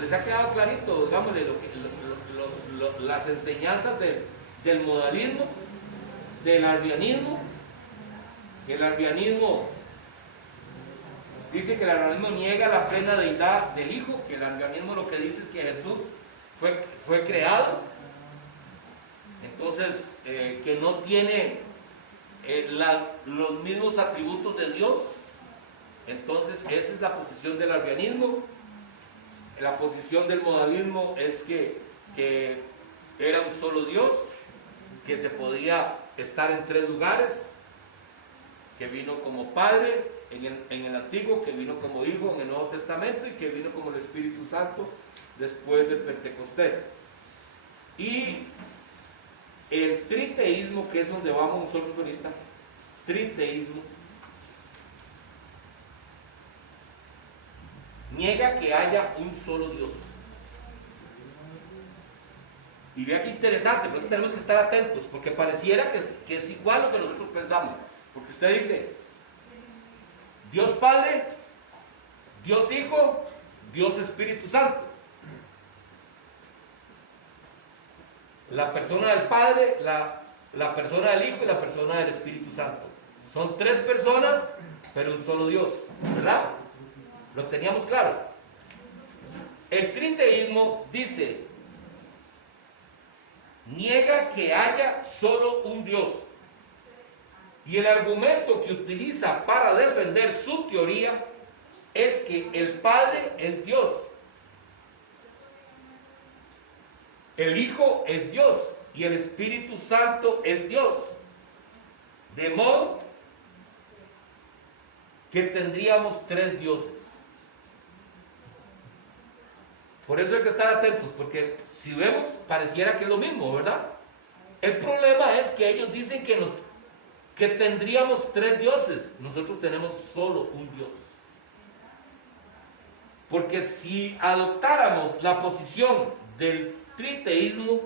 les ha quedado clarito, digámosle, las enseñanzas del modalismo, del arrianismo. El arrianismo dice que el arrianismo niega la plena deidad del Hijo, que el arrianismo lo que dice es que Jesús fue creado, entonces que no tiene los mismos atributos de Dios. Entonces esa es la posición del arrianismo. La posición del modalismo es que era un solo Dios, que se podía estar en tres lugares, que vino como Padre en el Antiguo, que vino como Hijo en el Nuevo Testamento y que vino como el Espíritu Santo después del Pentecostés. Y el triteísmo, que es donde vamos nosotros ahorita, triteísmo, niega que haya un solo Dios. Y vea qué interesante, por eso tenemos que estar atentos, porque pareciera que es igual lo que nosotros pensamos. Porque usted dice, Dios Padre, Dios Hijo, Dios Espíritu Santo. La persona del Padre, la persona del Hijo y la persona del Espíritu Santo. Son tres personas, pero un solo Dios, ¿verdad? Lo teníamos claro. El triteísmo dice, niega que haya solo un Dios. Y el argumento que utiliza para defender su teoría es que el Padre es Dios, el Hijo es Dios y el Espíritu Santo es Dios. De modo que tendríamos tres dioses. Por eso hay que estar atentos, porque si vemos, pareciera que es lo mismo, ¿verdad? El problema es que ellos dicen que tendríamos tres dioses. Nosotros tenemos solo un Dios. Porque si adoptáramos la posición del triteísmo,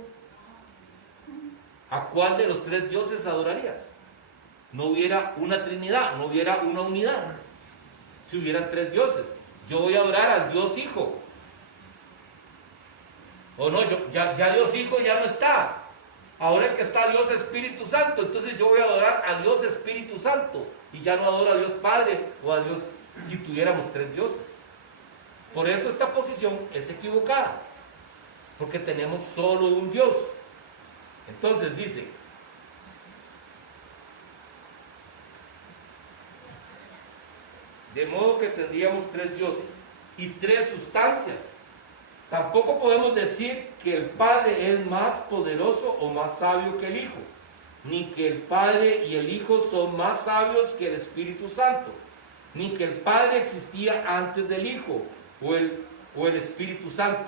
¿a cuál de los tres dioses adorarías? No hubiera una trinidad, no hubiera una unidad. Si hubieran tres dioses, yo voy a adorar al Dios Hijo. O no, ya Dios Hijo ya no está. Ahora el que está Dios Espíritu Santo, entonces yo voy a adorar a Dios Espíritu Santo y ya no adoro a Dios Padre o a Dios, si tuviéramos tres dioses. Por eso esta posición es equivocada, porque tenemos solo un Dios. Entonces dice, de modo que tendríamos tres dioses y tres sustancias. Tampoco podemos decir que el Padre es más poderoso o más sabio que el Hijo, ni que el Padre y el Hijo son más sabios que el Espíritu Santo, ni que el Padre existía antes del Hijo o el Espíritu Santo.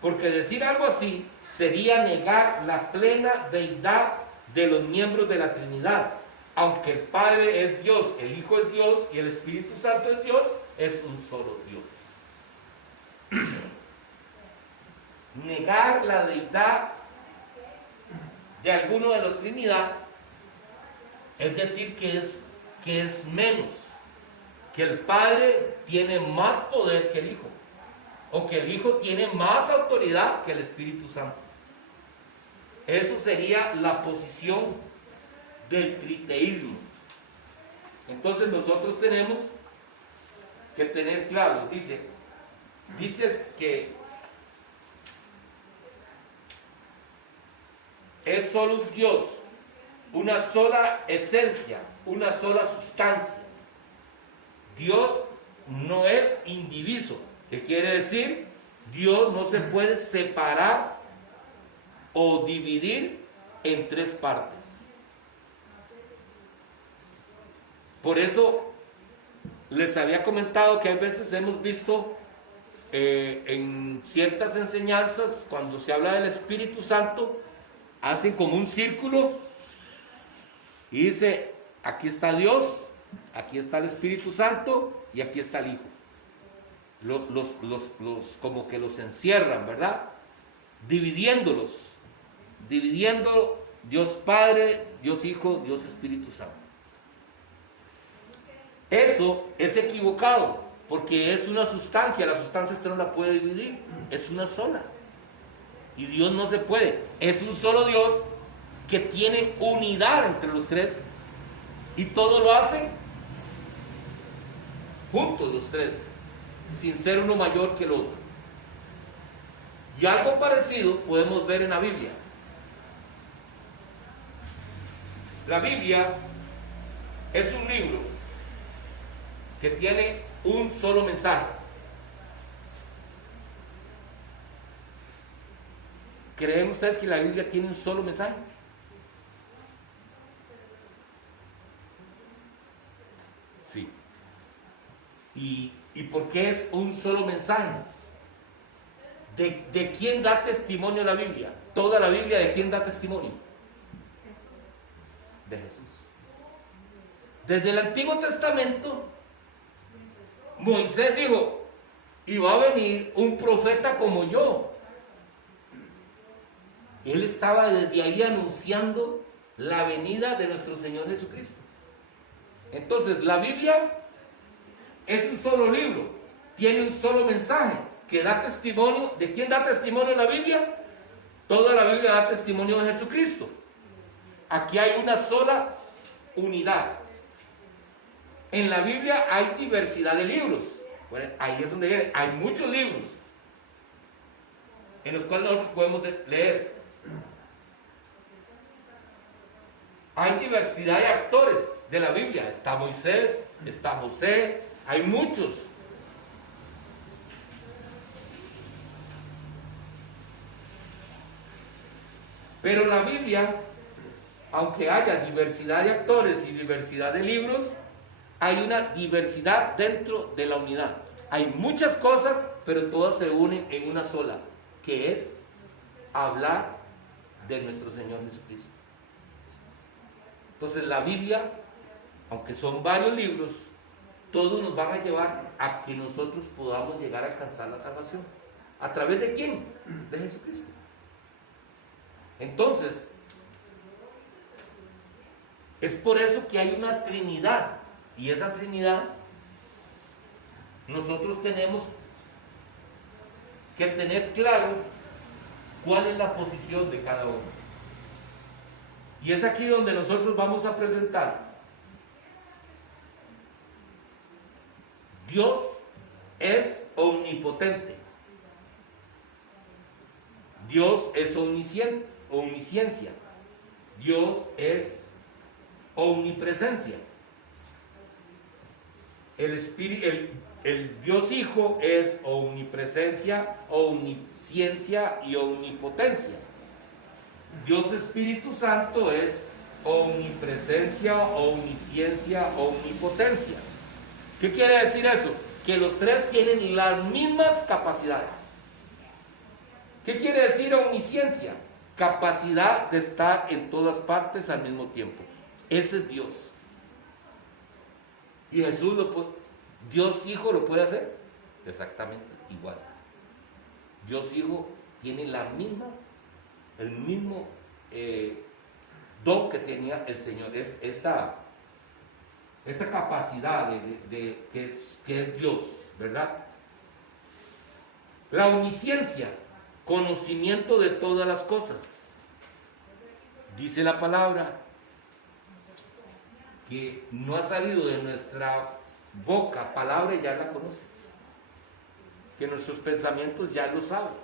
Porque decir algo así sería negar la plena deidad de los miembros de la Trinidad. Aunque el Padre es Dios, el Hijo es Dios y el Espíritu Santo es Dios, es un solo Dios. Negar la deidad de alguno de la Trinidad es decir que es menos, que el Padre tiene más poder que el Hijo, o que el Hijo tiene más autoridad que el Espíritu Santo. Eso sería la posición del triteísmo. Entonces nosotros tenemos que tener claro, dice que es solo un Dios, una sola esencia, una sola sustancia. Dios no es indiviso, que quiere decir, Dios no se puede separar o dividir en tres partes. Por eso les había comentado que a veces hemos visto en ciertas enseñanzas, cuando se habla del Espíritu Santo, hacen como un círculo y dice, aquí está Dios, aquí está el Espíritu Santo y aquí está el Hijo. Como que los encierran, ¿verdad? Dividiendo Dios Padre, Dios Hijo, Dios Espíritu Santo. Eso es equivocado, Porque es una sustancia, la sustancia usted no la puede dividir, es una sola. Y Dios no se puede, es un solo Dios que tiene unidad entre los tres y todo lo hace juntos los tres, sin ser uno mayor que el otro. Y algo parecido podemos ver en la Biblia. La Biblia es un libro que tiene un solo mensaje. ¿Creen ustedes que la Biblia tiene un solo mensaje? Sí. ¿Y por qué es un solo mensaje? ¿De quién da testimonio la Biblia? Toda la Biblia, ¿de quién da testimonio? De Jesús. Desde el Antiguo Testamento, Moisés dijo, y va a venir un profeta como yo. Él estaba desde ahí anunciando la venida de nuestro Señor Jesucristo. Entonces, la Biblia es un solo libro, tiene un solo mensaje que da testimonio. ¿De quién da testimonio la Biblia? Toda la Biblia da testimonio de Jesucristo. Aquí hay una sola unidad. En la Biblia hay diversidad de libros. Bueno, ahí es donde viene. Hay muchos libros en los cuales nosotros podemos leer. Hay diversidad de actores de la Biblia. Está Moisés, está José, hay muchos. Pero la Biblia, aunque haya diversidad de actores y diversidad de libros, hay una diversidad dentro de la unidad. Hay muchas cosas, pero todas se unen en una sola, que es hablar de nuestro Señor Jesucristo. Entonces la Biblia, aunque son varios libros, todos nos van a llevar a que nosotros podamos llegar a alcanzar la salvación. ¿A través de quién? De Jesucristo. Entonces, es por eso que hay una Trinidad. Y esa Trinidad, nosotros tenemos que tener claro cuál es la posición de cada uno. Y es aquí donde nosotros vamos a presentar. Dios es omnipotente. Dios es omnisciencia. Dios es omnipresencia. El Dios Hijo es omnipresencia, omnisciencia y omnipotencia. Dios Espíritu Santo es omnipresencia, omnisciencia, omnipotencia. ¿Qué quiere decir eso? Que los tres tienen las mismas capacidades. ¿Qué quiere decir omnisciencia? Capacidad de estar en todas partes al mismo tiempo. Ese es Dios. Y Jesús Dios Hijo lo puede hacer exactamente igual. Dios Hijo tiene el mismo don que tenía el Señor. Esta capacidad que es Dios, ¿verdad? La omnisciencia, conocimiento de todas las cosas. Dice la palabra que no ha salido de nuestra boca palabra y ya la conoce, que nuestros pensamientos ya lo saben.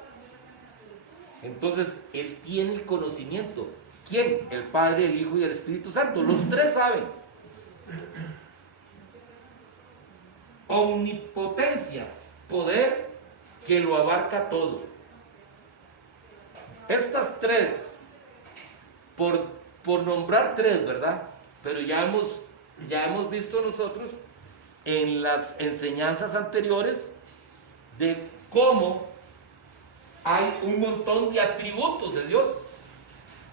Entonces Él tiene el conocimiento. ¿Quién? El Padre, el Hijo y el Espíritu Santo. Los tres saben. Omnipotencia, poder que lo abarca todo. Estas tres, por nombrar tres, ¿verdad? Pero ya hemos visto nosotros en las enseñanzas anteriores de cómo hay un montón de atributos de Dios.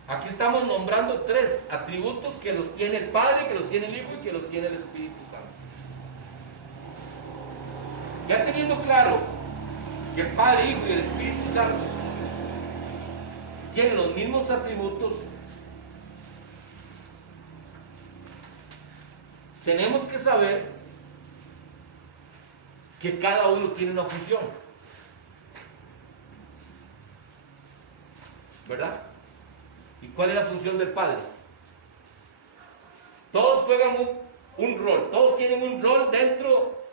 Aquí estamos nombrando tres atributos que los tiene el Padre, que los tiene el Hijo y que los tiene el Espíritu Santo. Ya teniendo claro que el Padre, Hijo y el Espíritu Santo tienen los mismos atributos, tenemos que saber que cada uno tiene una función. ¿Verdad? ¿Y cuál es la función del Padre? Todos juegan un rol, todos tienen un rol dentro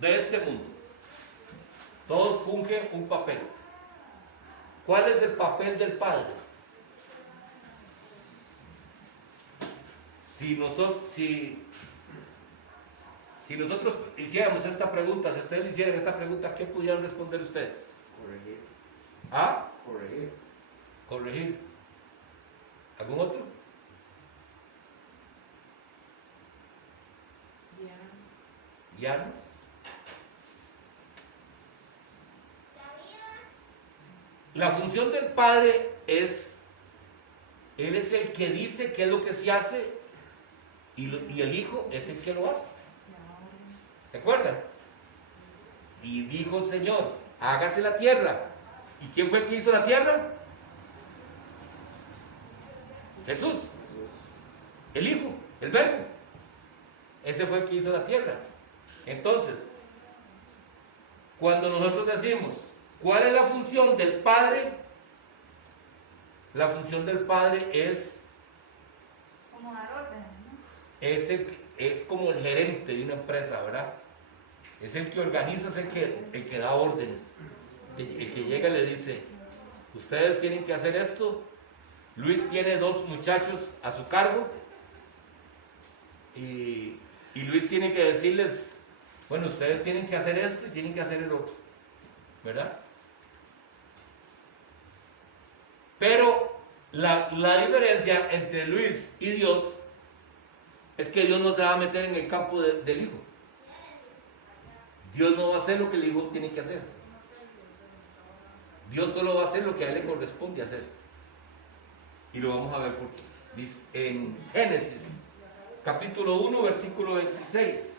de este mundo. Todos fungen un papel. ¿Cuál es el papel del Padre? Si nosotros hiciéramos esta pregunta, si ustedes hicieran esta pregunta, ¿qué pudieran responder ustedes? Corregir. ¿Ah? Corregir. Corregir. ¿Algún otro? Guiarnos. La función del Padre es, Él es el que dice qué es lo que se hace y el Hijo es el que lo hace. ¿Se acuerdan? Y dijo el Señor, hágase la tierra. ¿Y quién fue el que hizo la tierra? Jesús, el Hijo, el Verbo. Ese fue el que hizo la tierra. Entonces, cuando nosotros decimos, ¿cuál es la función del Padre? La función del Padre es como dar órdenes, ¿no? es como el gerente de una empresa, ¿verdad? Es el que organiza, es el que da órdenes. El que llega y le dice, ustedes tienen que hacer esto. Luis tiene 2 muchachos a su cargo y Luis tiene que decirles, bueno, ustedes tienen que hacer esto y tienen que hacer el otro, ¿verdad? Pero la diferencia entre Luis y Dios es que Dios no se va a meter en el campo del Hijo. Dios no va a hacer lo que el Hijo tiene que hacer. Dios solo va a hacer lo que a él le corresponde hacer. Y lo vamos a ver por qué. Dice en Génesis, capítulo 1, versículo 26.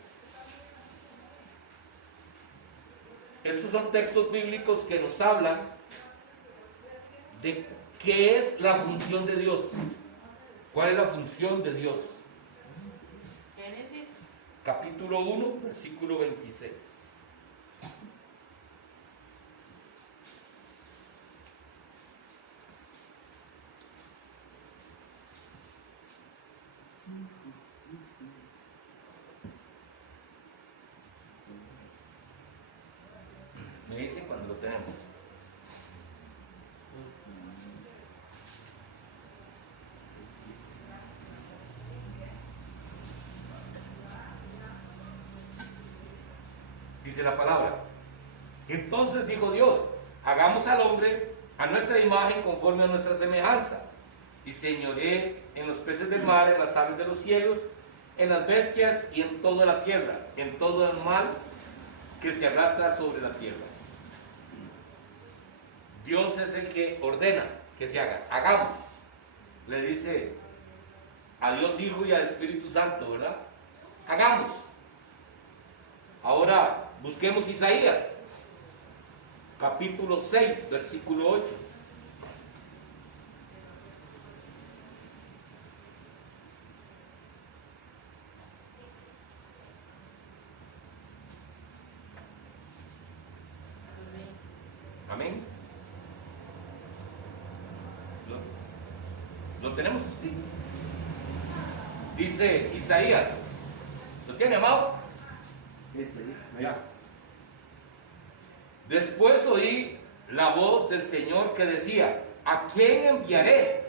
Estos son textos bíblicos que nos hablan de qué es la función de Dios. ¿Cuál es la función de Dios? Génesis. Capítulo 1, versículo 26. Me dicen cuando lo tenemos. Dice la palabra. Entonces dijo Dios, hagamos al hombre a nuestra imagen conforme a nuestra semejanza, y señoree en los peces del mar, en las aves de los cielos, en las bestias y en toda la tierra, en todo animal que se arrastra sobre la tierra. Dios es el que ordena que se haga. Hagamos. Le dice a Dios Hijo y al Espíritu Santo, ¿verdad? Hagamos. Ahora busquemos Isaías, capítulo 6, versículo 8. Amén. ¿Lo tenemos? Sí. Dice Isaías. ¿Lo tiene, amado? Ya. Después oí la voz del Señor que decía, ¿a quién enviaré?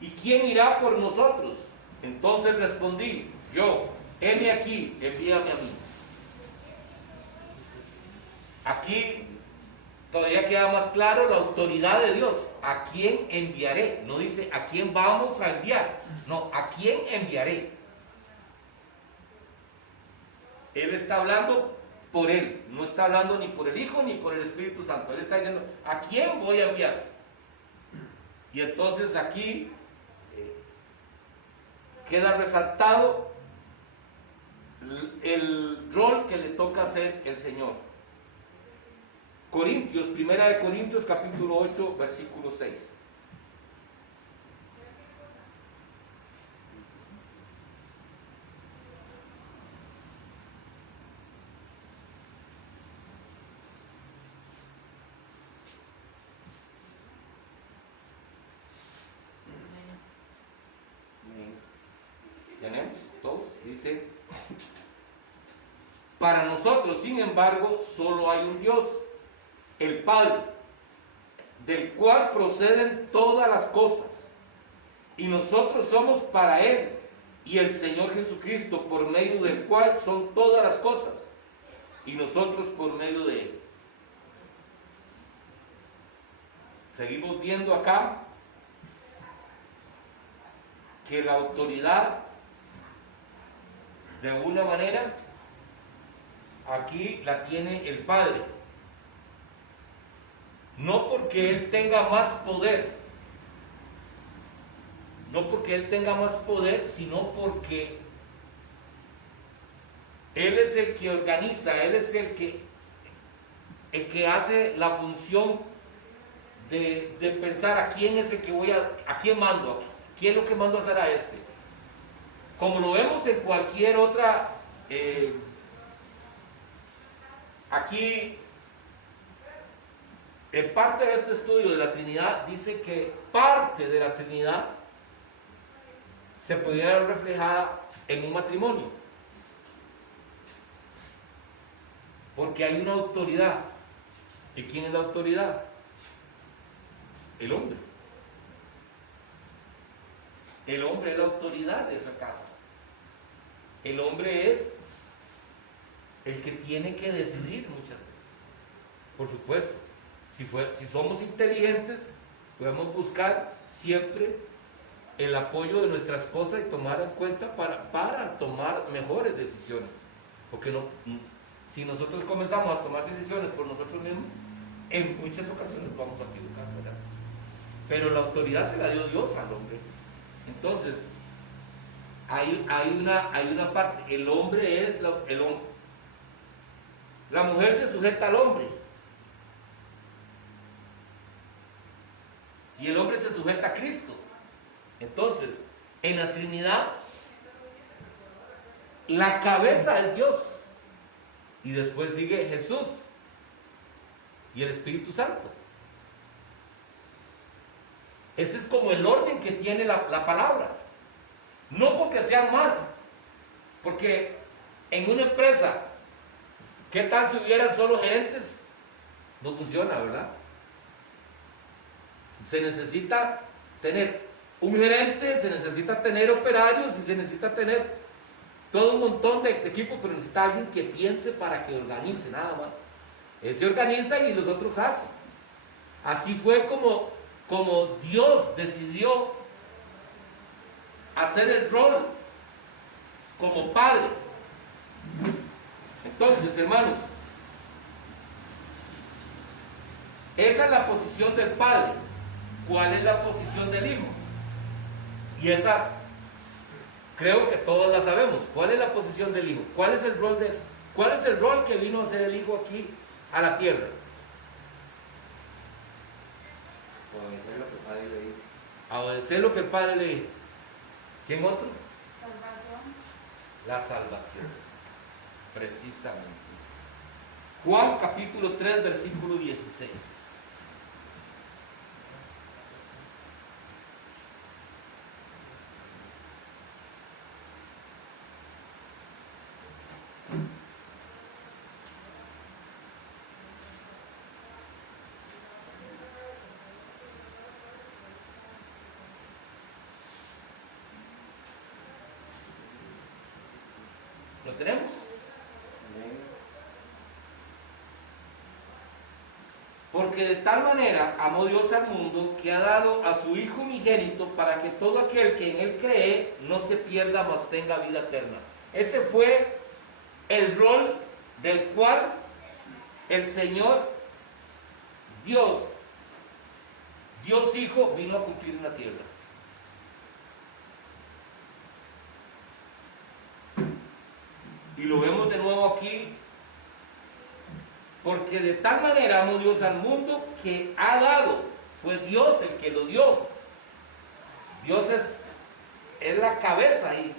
¿Y quién irá por nosotros? Entonces respondí, yo, heme aquí, envíame a mí. Aquí todavía queda más claro la autoridad de Dios. ¿A quién enviaré? No dice a quién vamos a enviar. No, ¿a quién enviaré? Él está hablando por Él. No está hablando ni por el Hijo ni por el Espíritu Santo. Él está diciendo, ¿a quién voy a enviar? Y entonces aquí queda resaltado el rol que le toca hacer el Señor. Corintios, primera de Corintios, capítulo 8, versículo 6. dice, para nosotros, sin embargo, solo hay un Dios, el Padre, del cual proceden todas las cosas, y nosotros somos para Él, y el Señor Jesucristo, por medio del cual son todas las cosas, y nosotros por medio de Él. Seguimos viendo acá que la autoridad, de alguna manera, aquí la tiene el Padre. No porque Él tenga más poder, sino porque Él es el que organiza, Él es el que hace la función de pensar a quién es el que a quién mando, quién es lo que mando a hacer a este. Como lo vemos en cualquier otra, aquí, en parte de este estudio de la Trinidad, dice que parte de la Trinidad se podría ver reflejada en un matrimonio. Porque hay una autoridad. ¿Y quién es la autoridad? El hombre. El hombre es la autoridad de esa casa. El hombre es el que tiene que decidir muchas veces. Por supuesto, si somos inteligentes, podemos buscar siempre el apoyo de nuestra esposa y tomar en cuenta para tomar mejores decisiones. Porque si nosotros comenzamos a tomar decisiones por nosotros mismos, en muchas ocasiones vamos a equivocar, ¿verdad? Pero la autoridad se la dio Dios al hombre. Entonces, hay una parte, el hombre es el hombre. La mujer se sujeta al hombre. Y el hombre se sujeta a Cristo. Entonces, en la Trinidad, la cabeza es Dios. Y después sigue Jesús y el Espíritu Santo. Ese es como el orden que tiene la palabra. No porque sean más, porque en una empresa, ¿qué tal si hubieran solo gerentes? No funciona, ¿verdad? Se necesita tener un gerente, se necesita tener operarios y se necesita tener todo un montón de equipos, pero necesita alguien que piense para que organice, nada más. Él se organiza y los otros hacen. Así fue como Dios decidió hacer el rol como Padre. Entonces, hermanos, esa es la posición del Padre. ¿Cuál es la posición del Hijo? Y esa creo que todos la sabemos. ¿Cuál es la posición del Hijo? ¿Cuál es el rol que vino a hacer el Hijo aquí a la tierra? Obedecer lo que el Padre le dice. A obedecer lo que el Padre le dice. ¿Quién otro? Salvación. La salvación. Precisamente. Juan capítulo 3, versículo 16. ¿Lo tenemos? Porque de tal manera amó Dios al mundo que ha dado a su Hijo unigénito para que todo aquel que en Él cree no se pierda, mas tenga vida eterna. Ese fue el rol del cual el Señor Dios Hijo vino a cumplir en la tierra. Y lo vemos de nuevo aquí, porque de tal manera amó Dios al mundo que ha dado, fue Dios el que lo dio. Dios es la cabeza ahí.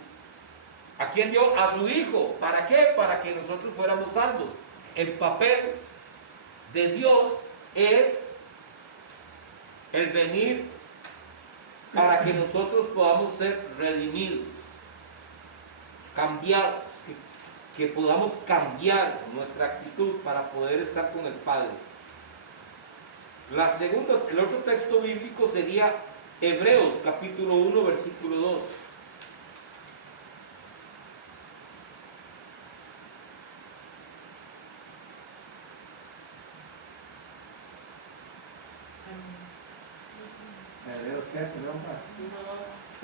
¿A quién dio? A su Hijo. ¿Para qué? Para que nosotros fuéramos salvos. El papel de Dios es el venir para que nosotros podamos ser redimidos. cambiados, que podamos cambiar nuestra actitud para poder estar con el Padre. El otro texto bíblico sería Hebreos capítulo 1, versículo 2. Hebreos, ¿qué? Perdón, pa.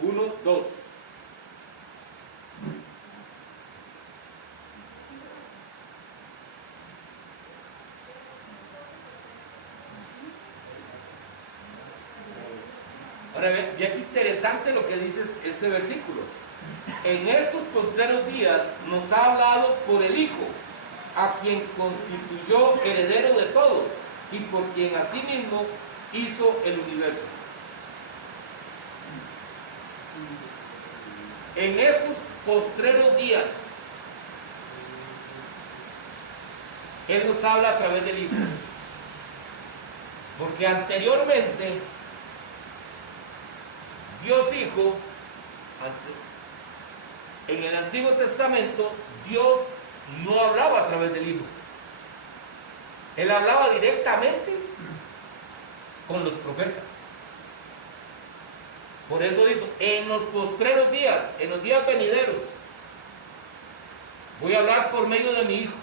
1, 2. Ahora ve qué interesante lo que dice este versículo. En estos postreros días nos ha hablado por el Hijo, a quien constituyó heredero de todo y por quien asimismo hizo el universo. En estos postreros días, Él nos habla a través del Hijo. Porque anteriormente, Dios Hijo, en el Antiguo Testamento, Dios no hablaba a través del Hijo. Él hablaba directamente con los profetas. Por eso dice, en los postreros días, en los días venideros, voy a hablar por medio de mi Hijo.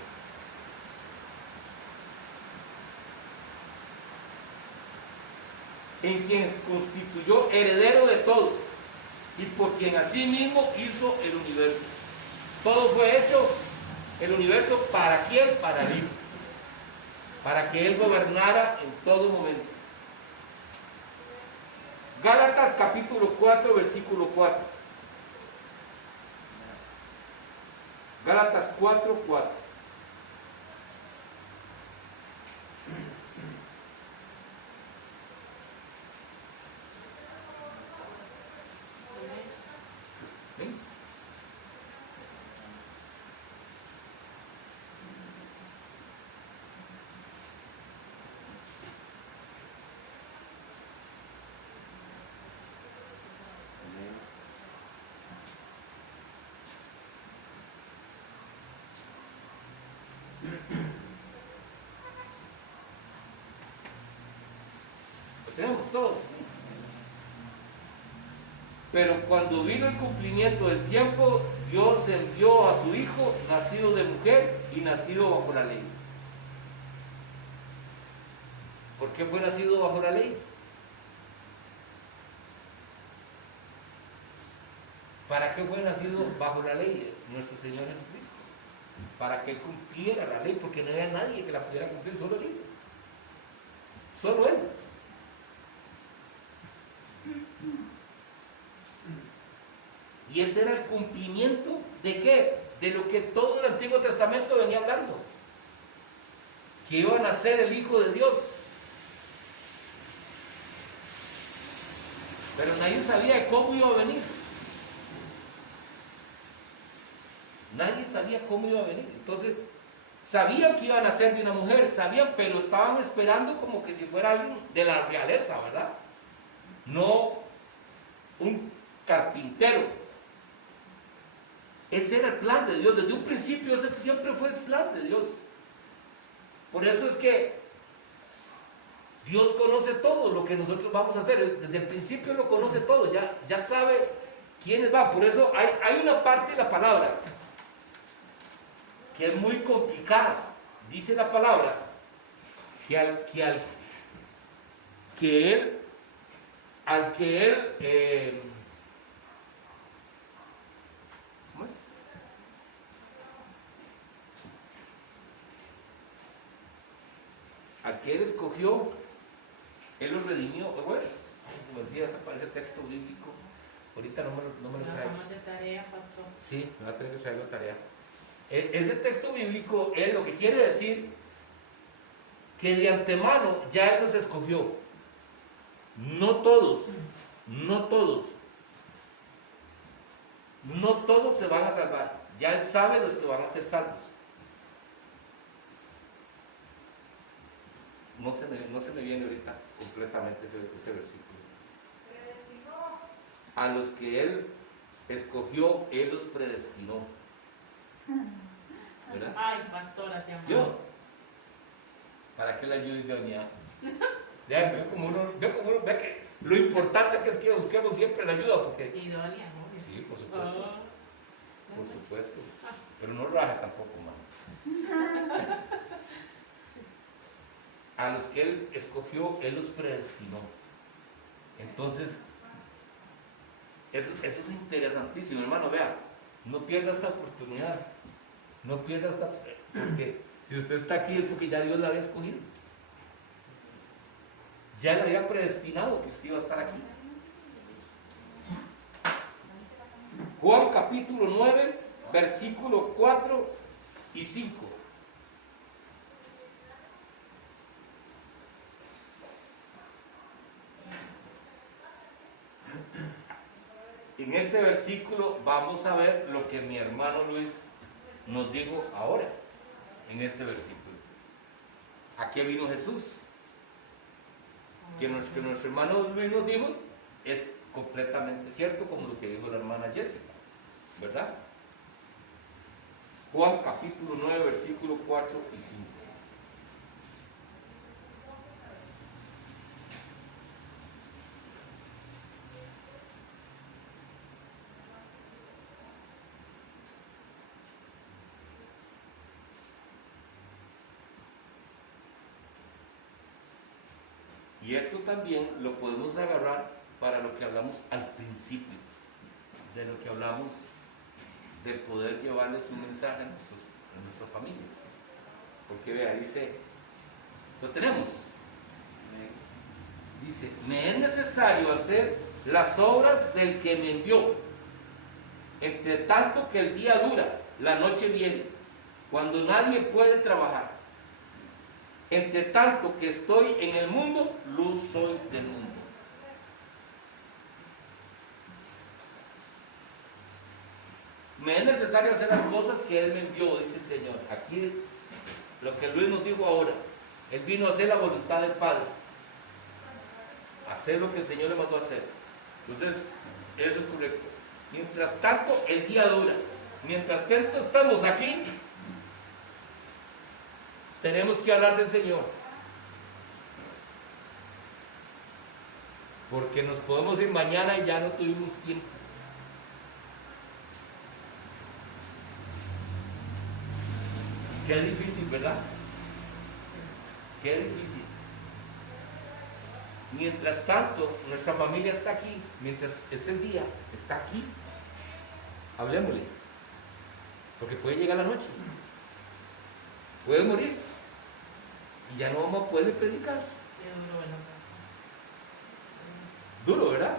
En quien constituyó heredero de todo y por quien asimismo hizo el universo. Todo fue hecho, el universo, ¿para quién? Para el Hijo. Para que Él gobernara en todo momento. Gálatas capítulo 4, versículo 4. Gálatas 4, 4. ¿Ven? Lo tenemos todos. Pero cuando vino el cumplimiento del tiempo, Dios envió a su Hijo, nacido de mujer y nacido bajo la ley. ¿Por qué fue nacido bajo la ley? ¿Para qué fue nacido bajo la ley nuestro Señor Jesucristo? Para que Él cumpliera la ley, porque no había nadie que la pudiera cumplir, solo Él. Solo Él. Y ese era el cumplimiento ¿de qué? De lo que todo el Antiguo Testamento venía hablando. Que iba a nacer el Hijo de Dios. Pero nadie sabía cómo iba a venir. Nadie sabía cómo iba a venir. Entonces, sabían que iba a nacer de una mujer, sabían, pero estaban esperando como que si fuera alguien de la realeza, ¿verdad? No un carpintero. Ese era el plan de Dios. Desde un principio ese siempre fue el plan de Dios. Por eso es que Dios conoce todo lo que nosotros vamos a hacer. Desde el principio lo conoce todo. Ya sabe quiénes van. Por eso hay una parte de la palabra que es muy complicada. Dice la palabra que al que él ¿cómo es? Al que Él escogió, Él lo redimió. Pues, me olvida ese texto bíblico. Ahorita no me lo traigo. de tarea, pastor. Sí, me va a tener que traer la tarea. Ese texto bíblico es lo que quiere decir que de antemano ya Él nos escogió. No todos se van a salvar. Ya Él sabe los que van a ser salvos. No se me viene ahorita completamente ese versículo. A los que Él escogió, Él los predestinó. ¿Verdad? Ay, pastora, te amo. Yo. ¿Para qué la ayuda idónea? Ya, ve como uno, ve que lo importante que es que busquemos siempre la ayuda, porque... Idónea, obvio. Sí, por supuesto. Oh. Por supuesto. Pero no raja tampoco, mano. A los que Él escogió, Él los predestinó. Entonces, eso es interesantísimo, hermano. Vea, no pierda esta oportunidad. No pierda esta... Porque si usted está aquí es porque ya Dios la había escogido. Ya le había predestinado que usted iba a estar aquí. Juan capítulo 9, versículos 4 y 5. En este versículo vamos a ver lo que mi hermano Luis nos dijo ahora, en este versículo. ¿A qué vino Jesús? Que nuestro hermano Luis nos dijo es completamente cierto, como lo que dijo la hermana Jessica, ¿verdad? Juan capítulo 9, versículos 4 y 5. Y esto también lo podemos agarrar para lo que hablamos al principio, de lo que hablamos de poder llevarles un mensaje a nuestras familias. Porque vea, dice, lo tenemos. Dice, me es necesario hacer las obras del que me envió. Entre tanto que el día dura, la noche viene, cuando nadie puede trabajar. Entre tanto que estoy en el mundo, luz soy del mundo. Me es necesario hacer las cosas que Él me envió, dice el Señor. Aquí lo que Luis nos dijo ahora. Él vino a hacer la voluntad del Padre. Hacer lo que el Señor le mandó a hacer. Entonces, eso es correcto. Mientras tanto, el día dura. Mientras tanto estamos aquí, tenemos que hablar del Señor. Porque nos podemos ir mañana y ya no tuvimos tiempo. Qué difícil, ¿verdad? Qué difícil. Mientras tanto, nuestra familia está aquí. Mientras es el día, está aquí. Hablemosle. Porque puede llegar la noche. Puede morir. Y ya no vamos a poder predicar. Qué duro en la casa. Duro, ¿verdad?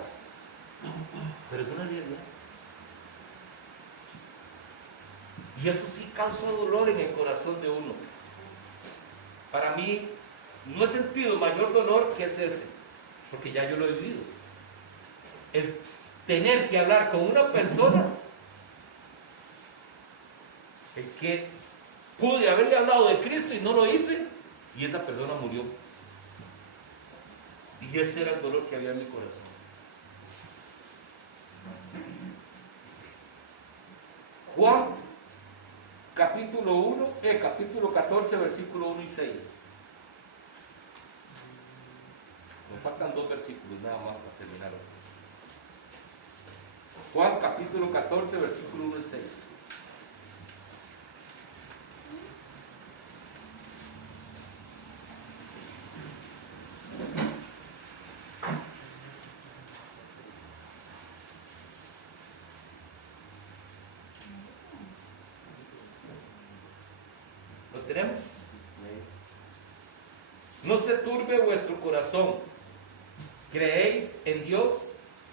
Pero es una realidad. Y eso sí causa dolor en el corazón de uno. Para mí, no he sentido mayor dolor que es ese, porque ya yo lo he vivido. El tener que hablar con una persona, el que pude haberle hablado de Cristo y no lo hice, y esa persona murió. Y ese era el dolor que había en mi corazón. Juan capítulo 14, versículo 1 y 6. Me faltan 2 versículos nada más para terminar. Juan capítulo 14, versículo 1 y 6. ¿Lo tenemos? No se turbe vuestro corazón. Creéis en Dios,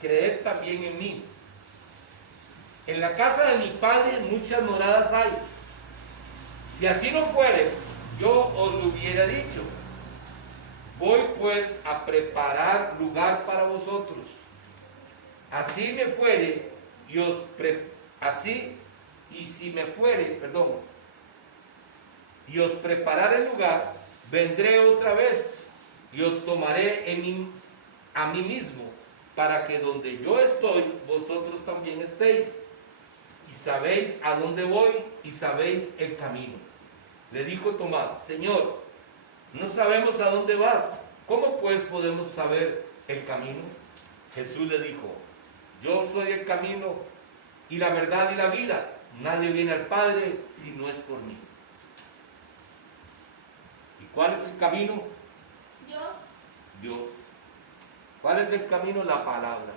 creed también en mí. En la casa de mi Padre muchas moradas hay. Si así no fuere, yo os lo hubiera dicho. Voy pues a preparar lugar para vosotros. Así me fuere y si me fuere, y os prepararé el lugar, vendré otra vez y os tomaré a mí mismo, para que donde yo estoy, vosotros también estéis. Y sabéis a dónde voy y sabéis el camino. Le dijo Tomás: Señor, no sabemos a dónde vas. ¿Cómo pues podemos saber el camino? Jesús le dijo: yo soy el camino y la verdad y la vida. Nadie viene al Padre si no es por mí. ¿Y cuál es el camino? Dios. ¿Cuál es el camino? La palabra.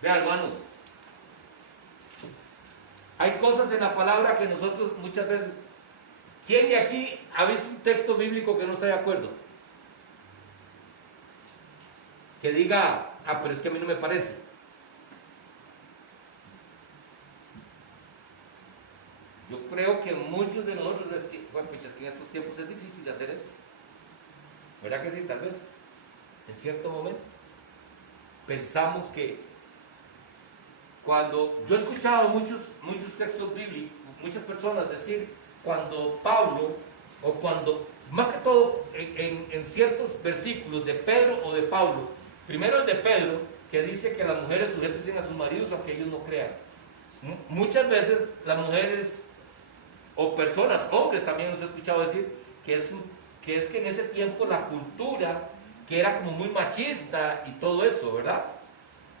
Vean, hermanos, hay cosas en la palabra que nosotros muchas veces... ¿Quién de aquí ha visto un texto bíblico que no está de acuerdo? Que diga: ah, pero es que a mí no me parece. Yo creo que muchos de nosotros, bueno, pues es que en estos tiempos es difícil hacer eso. ¿Verdad que sí? Tal vez, en cierto momento, pensamos que cuando... Yo he escuchado muchos textos bíblicos, muchas personas decir, cuando Pablo, o cuando, más que todo, en ciertos versículos de Pedro o de Pablo, primero el de Pedro, que dice que las mujeres sujeten a sus maridos aunque ellos no crean. Muchas veces las mujeres, o personas, hombres también los he escuchado decir, que es que en ese tiempo la cultura, que era como muy machista y todo eso, ¿verdad?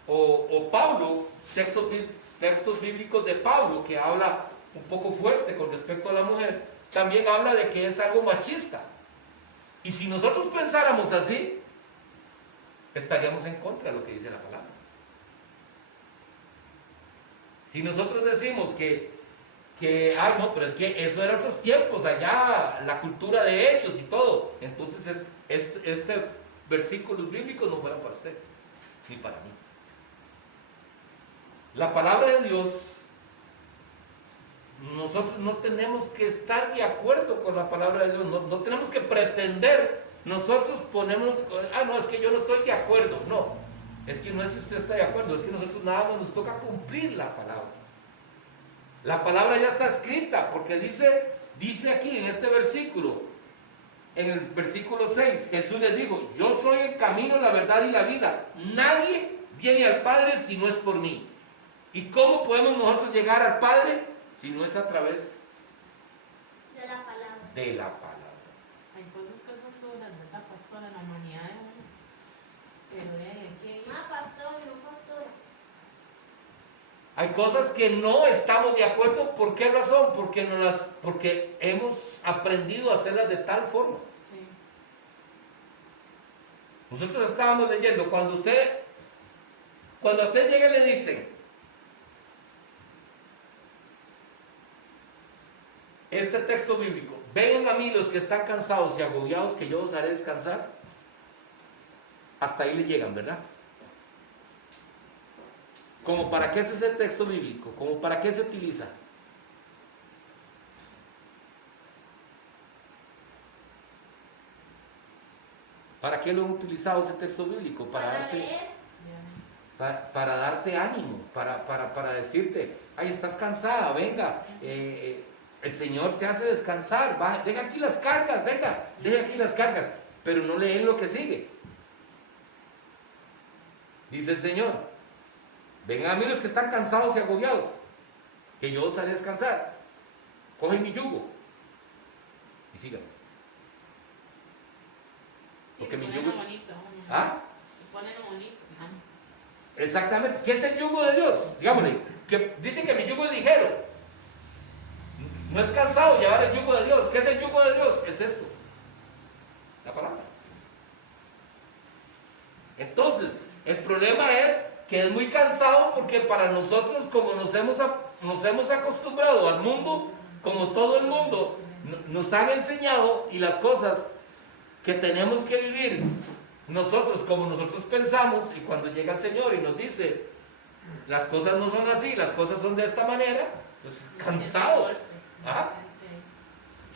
O Pablo, textos bíblicos de Pablo, que habla un poco fuerte con respecto a la mujer, también habla de que es algo machista. Y si nosotros pensáramos así, estaríamos en contra de lo que dice la palabra. Si nosotros decimos que no, pero es que eso era otros tiempos, allá la cultura de ellos y todo, entonces este versículos bíblicos no fueran para usted, ni para mí. La palabra de Dios, nosotros no tenemos que estar de acuerdo con la palabra de Dios, no tenemos que pretender, nosotros ponemos, no, es que yo no estoy de acuerdo, no, es que no es que usted está de acuerdo, es que nosotros nada más nos toca cumplir la palabra. La palabra ya está escrita, porque dice aquí en este versículo, en el versículo 6, Jesús les dijo: yo soy el camino, la verdad y la vida, nadie viene al Padre si no es por mí. ¿Y cómo podemos nosotros llegar al Padre si no es a través de la palabra? de la palabra? Hay cosas que son duras, ¿verdad, pastora? En la humanidad de uno. Pero de ahí hay que ir. Pastor, no pastora. Hay cosas que no estamos de acuerdo. ¿Por qué razón? Porque hemos aprendido a hacerlas de tal forma. Sí. Nosotros estábamos leyendo, cuando a usted llega y le dicen: este texto bíblico, vengan a mí los que están cansados y agobiados, que yo os haré descansar. Hasta ahí le llegan, ¿verdad? ¿Cómo para qué es ese texto bíblico? ¿Cómo para qué se utiliza? ¿Para qué lo han utilizado ese texto bíblico? Para darte ánimo, para decirte: ay, estás cansada, venga, el Señor te hace descansar, deja aquí las cargas, venga, deja aquí las cargas, pero no leen lo que sigue. Dice el Señor: vengan a mí los que están cansados y agobiados, que yo os haré descansar. Cogen mi yugo y sigan. Porque mi yugo... bonito. ¿Ah? Ponen bonito. Exactamente. ¿Qué es el yugo de Dios? Digámosle, que dice que mi yugo es ligero. No es cansado llevar el yugo de Dios. ¿Qué es el yugo de Dios? Es esto: la palabra. Entonces, el problema es que es muy cansado, porque para nosotros, como nos hemos acostumbrado al mundo, como todo el mundo, nos han enseñado, y las cosas que tenemos que vivir nosotros como nosotros pensamos, y cuando llega el Señor y nos dice: las cosas no son así, las cosas son de esta manera, pues cansado. ¿Ah?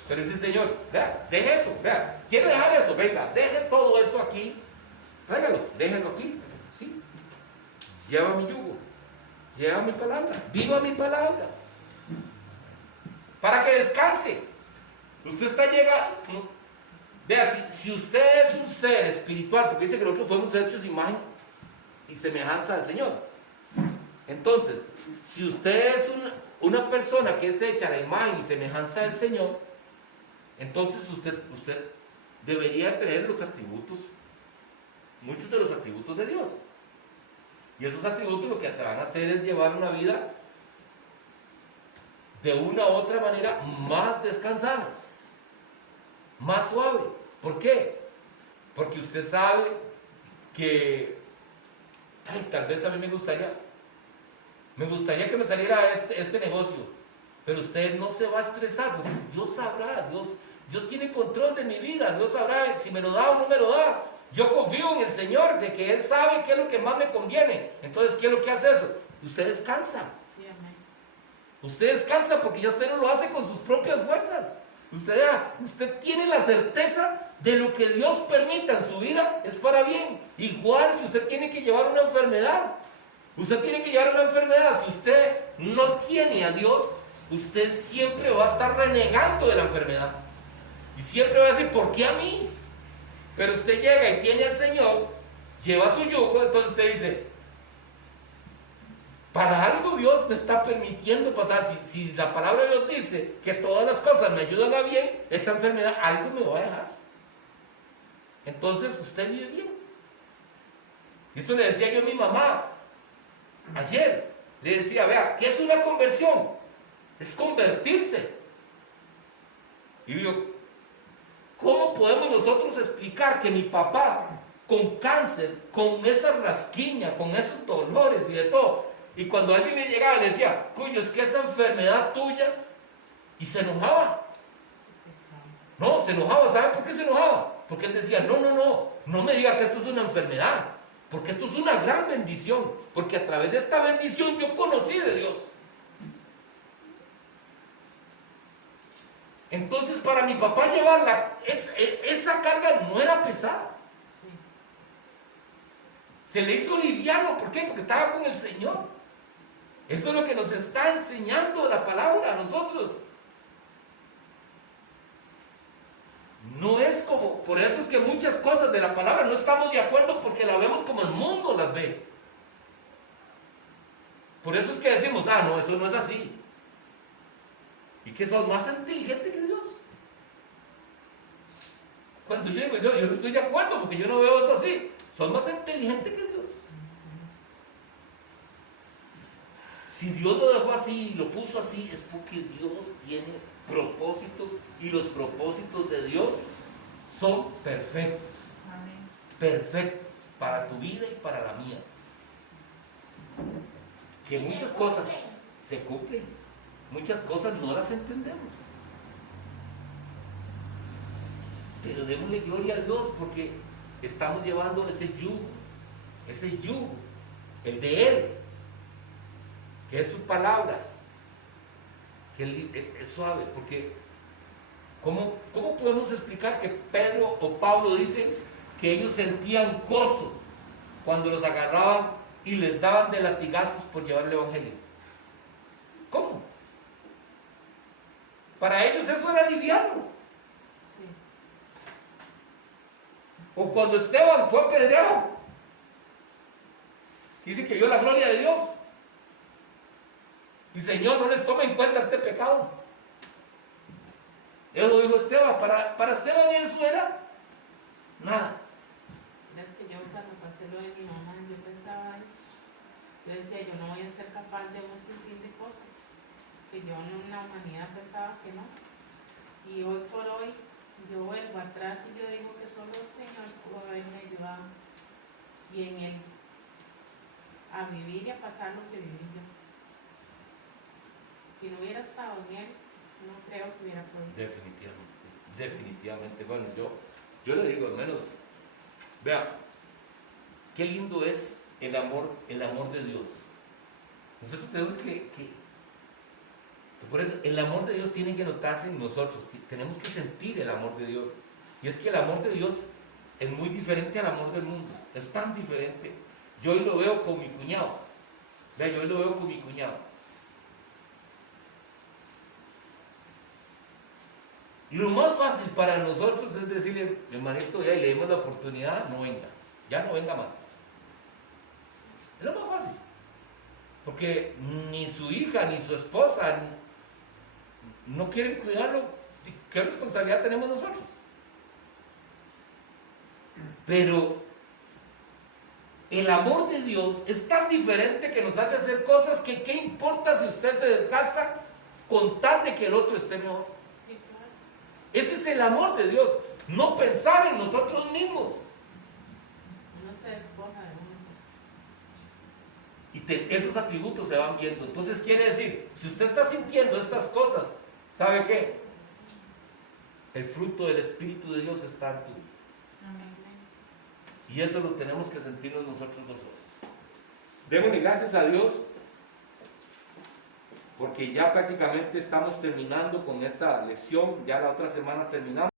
Pero dice el Señor: vea, deje eso, vea, quiere dejar eso, venga, deje todo eso aquí, tráigalo, déjenlo aquí, ¿sí? Lleva mi yugo, lleva mi palabra, viva mi palabra, para que descanse. Usted vea, si usted es un ser espiritual, porque dice que nosotros fuimos hechos imagen y semejanza del Señor. Entonces, si usted es una persona que es hecha a la imagen y semejanza del Señor, entonces usted debería tener los atributos, muchos de los atributos de Dios. Y esos atributos lo que te van a hacer es llevar una vida de una u otra manera más descansada, más suave. ¿Por qué? Porque usted sabe que, tal vez a mí me gustaría que me saliera este negocio, pero usted no se va a estresar, porque Dios sabrá, Dios tiene control de mi vida, Dios sabrá si me lo da o no me lo da. Yo confío en el Señor, de que Él sabe qué es lo que más me conviene. Entonces, ¿qué es lo que hace eso? Usted descansa. Sí, amén. Usted descansa porque ya usted no lo hace con sus propias fuerzas. Usted tiene la certeza de lo que Dios permita en su vida es para bien. Igual si usted tiene que llevar una enfermedad. Usted tiene que llevar una enfermedad. Si usted no tiene a Dios, usted siempre va a estar renegando de la enfermedad. Y siempre va a decir, ¿por qué a mí? Pero usted llega y tiene al Señor, lleva su yugo, entonces usted dice, para algo Dios me está permitiendo pasar. Si la palabra de Dios dice que todas las cosas me ayudan a bien, esta enfermedad algo me va a dejar. Entonces usted vive bien. Eso le decía yo a mi mamá ayer. Le decía, vea, ¿qué es una conversión? Es convertirse. Y yo, ¿cómo podemos nosotros explicar que mi papá con cáncer, con esa rasquiña, con esos dolores y de todo, y cuando alguien me llegaba le decía, cuyo, es que esa enfermedad tuya, y se enojaba? No, se enojaba. ¿Sabe por qué se enojaba? Porque él decía, no me diga que esto es una enfermedad, porque esto es una gran bendición, porque a través de esta bendición yo conocí de Dios. Entonces para mi papá llevarla, esa carga no era pesada. Se le hizo liviano. ¿Por qué? Porque estaba con el Señor. Eso es lo que nos está enseñando la palabra a nosotros. No es como, por eso es que muchas cosas de la palabra no estamos de acuerdo, porque la vemos como el mundo las ve. Por eso es que decimos, no, eso no es así. Y que son más inteligentes que Dios. Cuando yo digo, yo no estoy de acuerdo, porque yo no veo eso así. Son más inteligentes que Dios. Si Dios lo dejó así y lo puso así, es porque Dios tiene propósitos, y los propósitos de Dios son perfectos. Amén. Perfectos para tu vida y para la mía. Que muchas cosas se cumplen, muchas cosas no las entendemos. Pero démosle gloria a Dios porque estamos llevando ese yugo, el de Él, que es su palabra, que es suave. Porque ¿cómo podemos explicar que Pedro o Pablo dicen que ellos sentían gozo cuando los agarraban y les daban de latigazos por llevar el evangelio? ¿Cómo? Para ellos eso era liviano. Sí. O cuando Esteban fue apedreado, dice que vio la gloria de Dios. Y Señor, no les tome en cuenta este pecado. Eso lo dijo Esteban. Para Esteban eso era nada. Es que yo cuando pasé lo de mi mamá, yo pensaba eso. Yo decía, yo no voy a ser capaz de un sinfín de cosas que yo en la humanidad pensaba que no. Y hoy por hoy yo vuelvo atrás y yo digo que solo el Señor pudo haberme ayudado y en Él a vivir y a pasar lo que viví yo. Si no hubiera estado en Él, no creo que hubiera podido. Definitivamente. Bueno, yo le digo, al menos, vea, qué lindo es el amor de Dios. Nosotros tenemos que por eso el amor de Dios tiene que notarse en nosotros. Tenemos que sentir el amor de Dios. Y es que el amor de Dios es muy diferente al amor del mundo. Es tan diferente. Yo hoy lo veo con mi cuñado. Vea, yo hoy lo veo con mi cuñado. Y lo más fácil para nosotros es decirle, hermanito, ya le dimos la oportunidad, no venga. Ya no venga más. Porque ni su hija ni su esposa no quieren cuidarlo. ¿Qué responsabilidad tenemos nosotros? Pero el amor de Dios es tan diferente que nos hace hacer cosas que ¿qué importa si usted se desgasta con tal de que el otro esté mejor? Sí, claro. Ese es el amor de Dios, no pensar en nosotros mismos. Uno se despoja de uno. Y esos atributos se van viendo. Entonces quiere decir, si usted está sintiendo estas cosas, ¿sabe qué? El fruto del Espíritu de Dios está en ti. Amén. Y eso lo tenemos que sentirnos nosotros. Démosle gracias a Dios, porque ya prácticamente estamos terminando con esta lección, ya la otra semana terminamos.